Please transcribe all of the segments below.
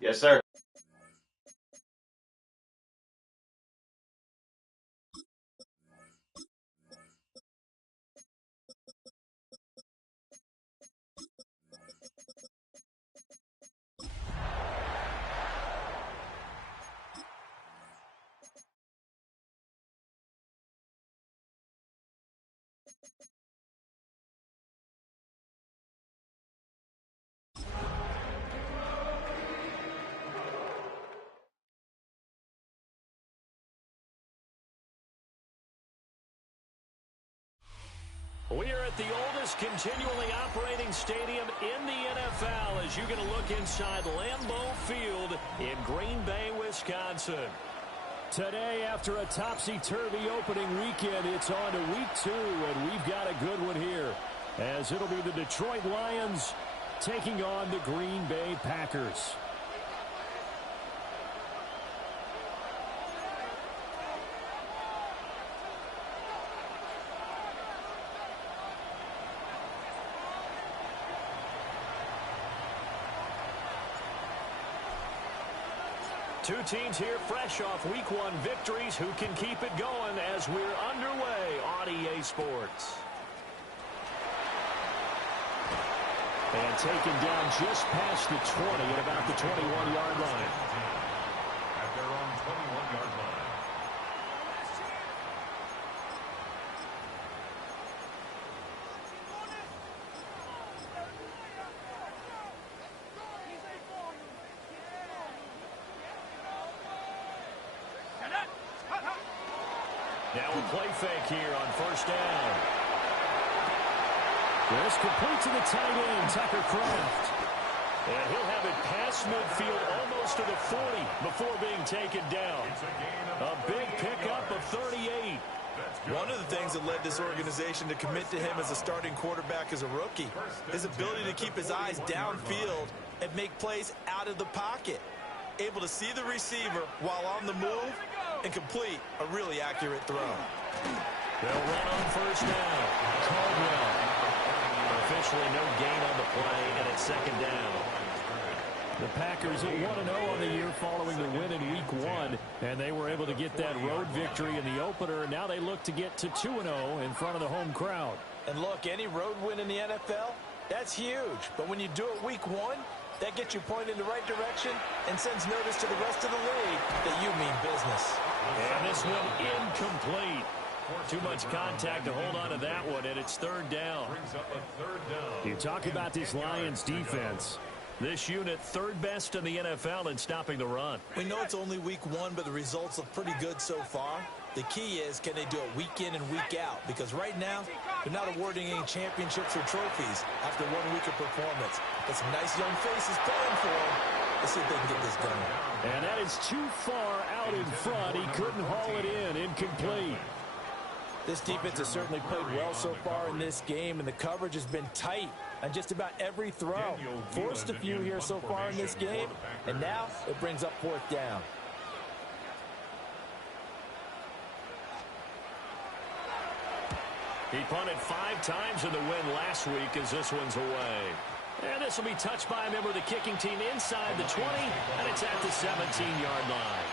Yes, sir. We are at the oldest continually operating stadium in the NFL as you get a look inside Lambeau Field in Green Bay, Wisconsin. Today, after a topsy-turvy opening weekend, it's on to week 2, and we've got a good one here, as it'll be the Detroit Lions taking on the Green Bay Packers. Two teams here fresh off Week 1 victories who can keep it going as we're underway on EA Sports. And taken down just past the 20 at about the 21-yard line. At their own 21-yard line. Now a play fake here on first down. This complete to the tight end, Tucker Kraft. And he'll have it past midfield almost to the 40 before being taken down. A big pickup of 38. One of the things that led this organization to commit to him as a starting quarterback as a rookie, his ability to keep his eyes downfield and make plays out of the pocket. Able to see the receiver while on the move and complete a really accurate throw. They'll run on first down. Caldwell. Officially no gain on the play, and it's second down. The Packers are 1-0 on the year following the win in Week 1, and they were able to get that road victory in the opener, and now they look to get to 2-0 in front of the home crowd. And look, any road win in the NFL, that's huge. But when you do it Week 1, that gets you pointed in the right direction and sends notice to the rest of the league that you mean business. And this one incomplete. Too much contact to hold on to that one, and it's third down. You talk about this Lions defense. This unit, third best in the NFL in stopping the run. We know it's only Week 1, but the results look pretty good so far. The key is, can they do it week in and week out? Because right now, they're not awarding any championships or trophies after 1 week of performance. Got some nice young faces playing for them. Let's see if they can get this done. And that is too far out in front. He couldn't haul it in. Incomplete. This defense has certainly played well so far in this game, and the coverage has been tight on just about every throw. Forced a few here so far in this game, and now it brings up fourth down. He punted 5 times in the win last week as this one's away. And this will be touched by a member of the kicking team inside the 20, and it's at the 17-yard line.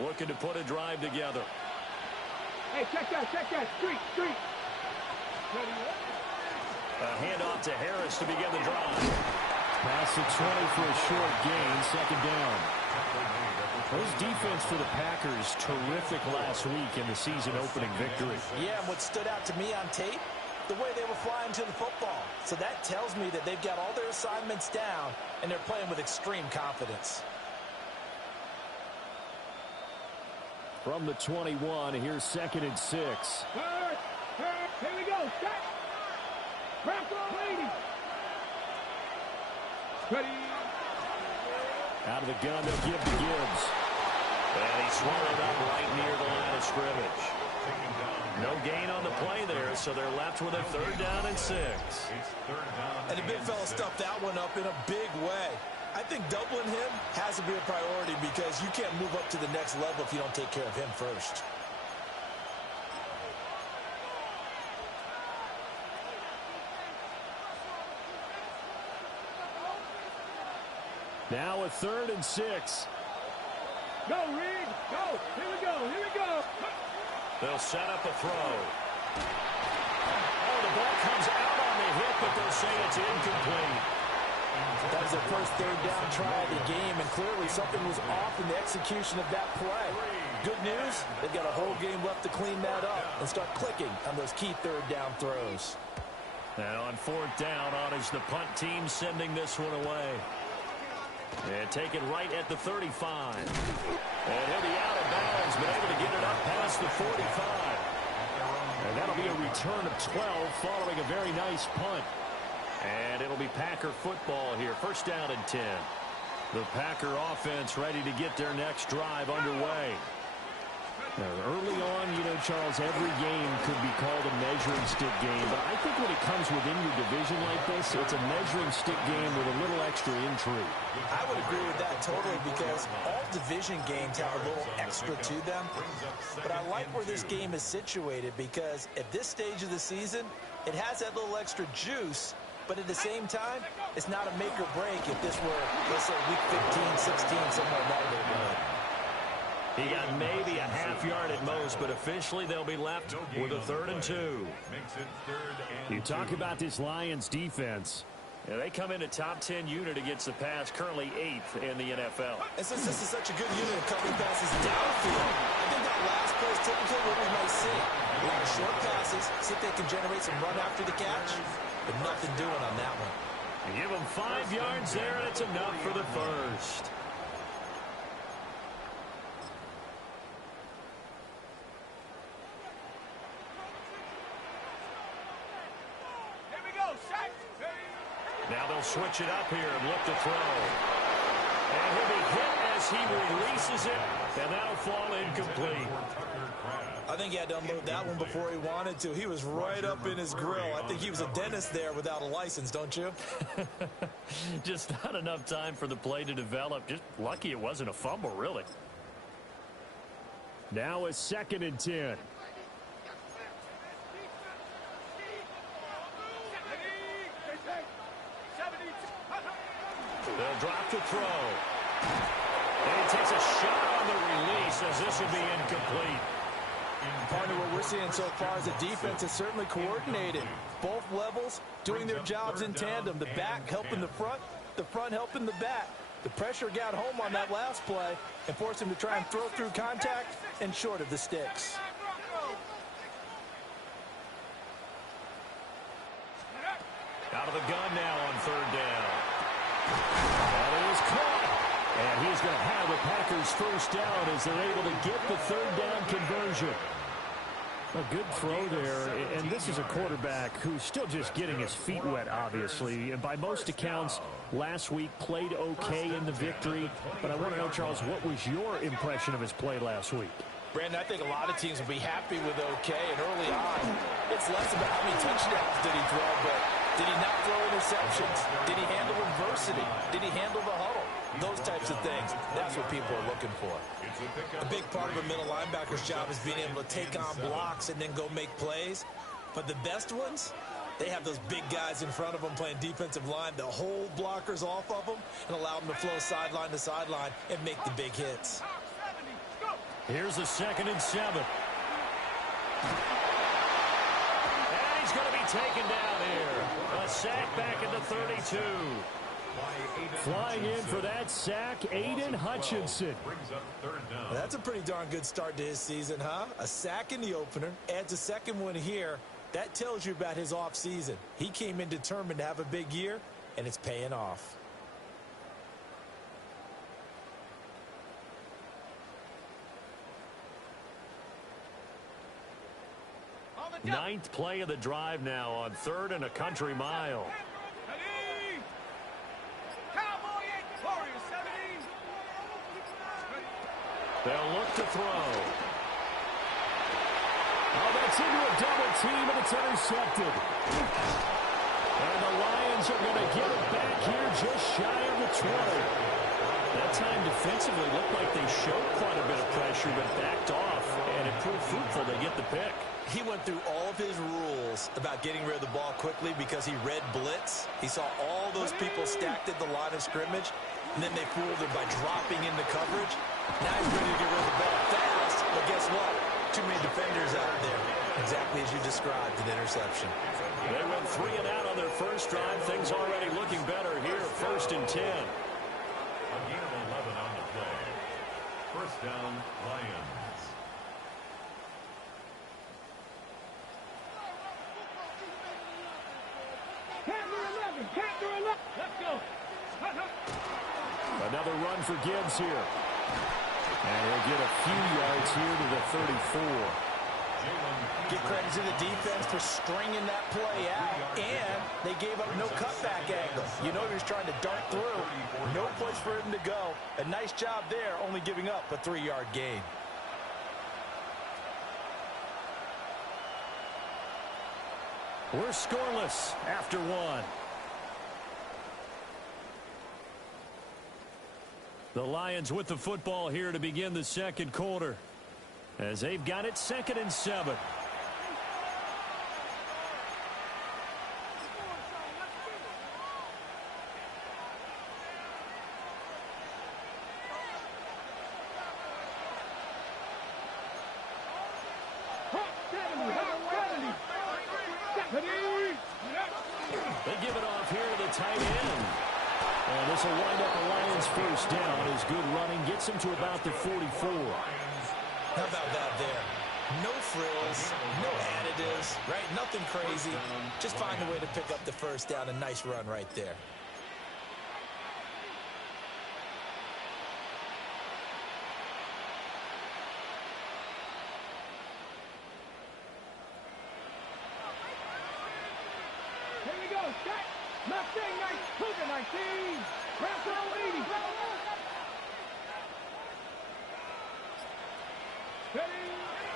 Looking to put a drive together. Hey, check that, street. A handoff to Harris to begin the drive. Pass the 20 for a short gain, second down. Those defense for the Packers, terrific last week in the season-opening victory. Yeah, and what stood out to me on tape, the way they were flying to the football. So that tells me that they've got all their assignments down, and they're playing with extreme confidence. From the 21, here's 2nd and 6. Here we go, set. Wrap on, lady. Ready. Out of the gun, they'll give to Gibbs. And he swallowed up right near the line of scrimmage. No gain on the play there, so they're left with a 3rd down and 6. And the big fella stuffed that one up in a big way. I think doubling him has to be a priority because you can't move up to the next level if you don't take care of him first. Now a 3rd and 6. Go, Reed. Go. Here we go. Here we go. They'll set up a throw. Oh, the ball comes out on the hit, but they'll say it's incomplete. That was their first 3rd down try of the game, and clearly something was off in the execution of that play. Good news, they've got a whole game left to clean that up and start clicking on those key 3rd down throws. And on 4th down, on is the punt team sending this one away. And take it right at the 35. And he'll be out of bounds, but able to get it up past the 45. And that'll be a return of 12 following a very nice punt. And it'll be Packer football here. 1st down and 10. The Packer offense ready to get their next drive underway. Now, early on, Charles, every game could be called a measuring stick game. But I think when it comes within your division like this, it's a measuring stick game with a little extra intrigue. I would agree with that totally because all division games have a little extra to them. But I like where this game is situated because at this stage of the season, it has that little extra juice. But at the same time, it's not a make or break if this were, let's say, week 15, 16, somewhere in that neighborhood. He got maybe a half yard at most, but officially they'll be left with a 3rd and 2. You talk about this Lions defense. Yeah, they come in a top 10 unit against the pass, currently 8th in the NFL. And since this is such a good unit of covering passes downfield, I think that last play is typically what we might see. A lot of short passes, see if they can generate some run after the catch, but nothing doing on that one. You give them 5 yards there, and it's enough for the 1st. Now they'll switch it up here and look to throw. And he'll be hit as he releases it, and that'll fall incomplete. I think he had to unload that one before he wanted to. He was right up in his grill. I think he was a dentist there without a license, don't you? Just not enough time for the play to develop. Just lucky it wasn't a fumble, really. Now a 2nd and 10. They'll drop the throw. And he takes a shot on the release as this will be incomplete. Partner, what we're seeing so far is the defense is certainly coordinated. Both levels doing their jobs in tandem. The back helping the front helping the back. The pressure got home on that last play and forced him to try and throw through contact and short of the sticks. Out of the gun now on 3rd down. And it was caught. And he's going to have the Packers 1st down as they're able to get the 3rd down conversion. A good throw there, and this is a quarterback who's still just getting his feet wet, obviously. And by most accounts, last week played okay in the victory. But I want to know, Charles, what was your impression of his play last week? Brandon, I think a lot of teams will be happy with okay, and early on, it's less about how many touchdowns did he throw, but did he not throw interceptions? Did he handle adversity? Did he handle the huddle? Those types of things, that's what people are looking for. A big part of a middle linebacker's job is being able to take on blocks and then go make plays. But the best ones, they have those big guys in front of them playing defensive line that hold blockers off of them and allow them to flow sideline to sideline and make the big hits. Here's a 2nd and 7. And he's going to be taken down here. A sack back at the 32. Flying in for that sack, Aiden Hutchinson. That's a pretty darn good start to his season, huh? A sack in the opener, adds a 2nd one here. That tells you about his offseason. He came in determined to have a big year, and it's paying off. Ninth play of the drive now on 3rd and a country mile. They'll look to throw. Oh, that's into a double team, and it's intercepted. And the Lions are going to get it back here just shy of the 20. That time defensively looked like they showed quite a bit of pressure, but backed off, and it proved fruitful. They get the pick. He went through all of his rules about getting rid of the ball quickly because he read blitz. He saw all those people stacked at the line of scrimmage, and then they fooled him by dropping into coverage. Now he's ready to get rid of the ball fast, but guess what? Too many defenders out there. Exactly as you described, an interception. They went 3 and out on their first drive. Things already looking better here. 1st and 10. A gain of 11 on the play. First down, Lions. Can't do 11. Let's go. Another run for Gibbs here. And he'll get a few yards here to the 34. Give credit to the defense for stringing that play out, and they gave up no cutback angle. You know he was trying to dart through. No place for him to go. A nice job there, only giving up a 3-yard gain. We're scoreless after 1. The Lions with the football here to begin the second quarter, as they've got it 2nd and 7. They give it off here to the tight end. And this will wind up a Lions first down as good running gets them to about the 44. How about that there? No frills, no additives, right? Nothing crazy. Just find a way to pick up the first down. A nice run right there. Here we go. Set. Left thing. Nice. Cougar 19. Wraps it over 80.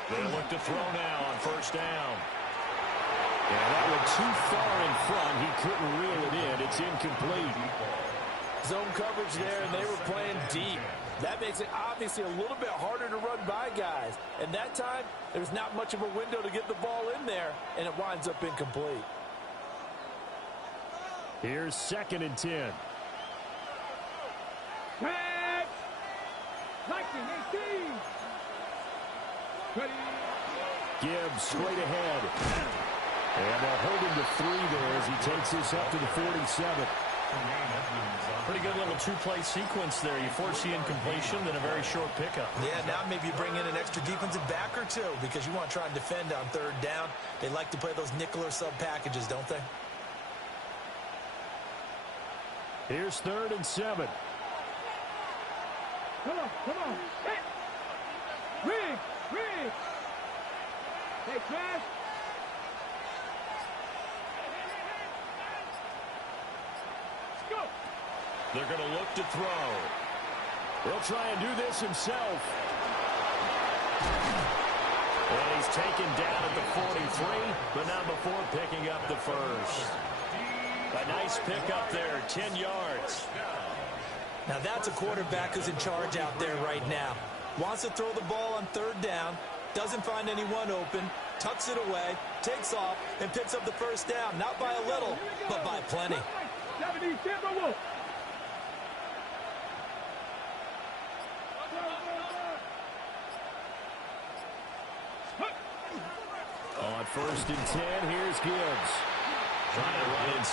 They look to throw now on first down. And that went too far in front. He couldn't reel it in. It's incomplete. Zone coverage there, and they were playing deep. That makes it obviously a little bit harder to run by guys. And that time, there's not much of a window to get the ball in there, and it winds up incomplete. Here's 2nd and 10. Set. 19, 18. Ready. Gibbs straight ahead. And they'll hold him to 3 there as he takes this up to the 47. Pretty good little 2-play sequence there. You force the incompletion, then a very short pickup. Yeah, now maybe you bring in an extra defensive back or two because you want to try and defend on 3rd down. They like to play those nickel or sub packages, don't they? Here's 3rd and 7. Come on. Set. Rig. Hey, Crash. Let's go. They're going to look to throw. He'll try and do this himself. And he's taken down at the 43, but not before picking up the first. A nice pickup there, 10 yards. Now that's a quarterback who's in charge out there right now. Wants to throw the ball on 3rd down, doesn't find anyone open, tucks it away, takes off, and picks up the first down. Not by a little, but by plenty. 70, Timberwolf. On 1st and 10, here's Gibbs. Trying to run inside.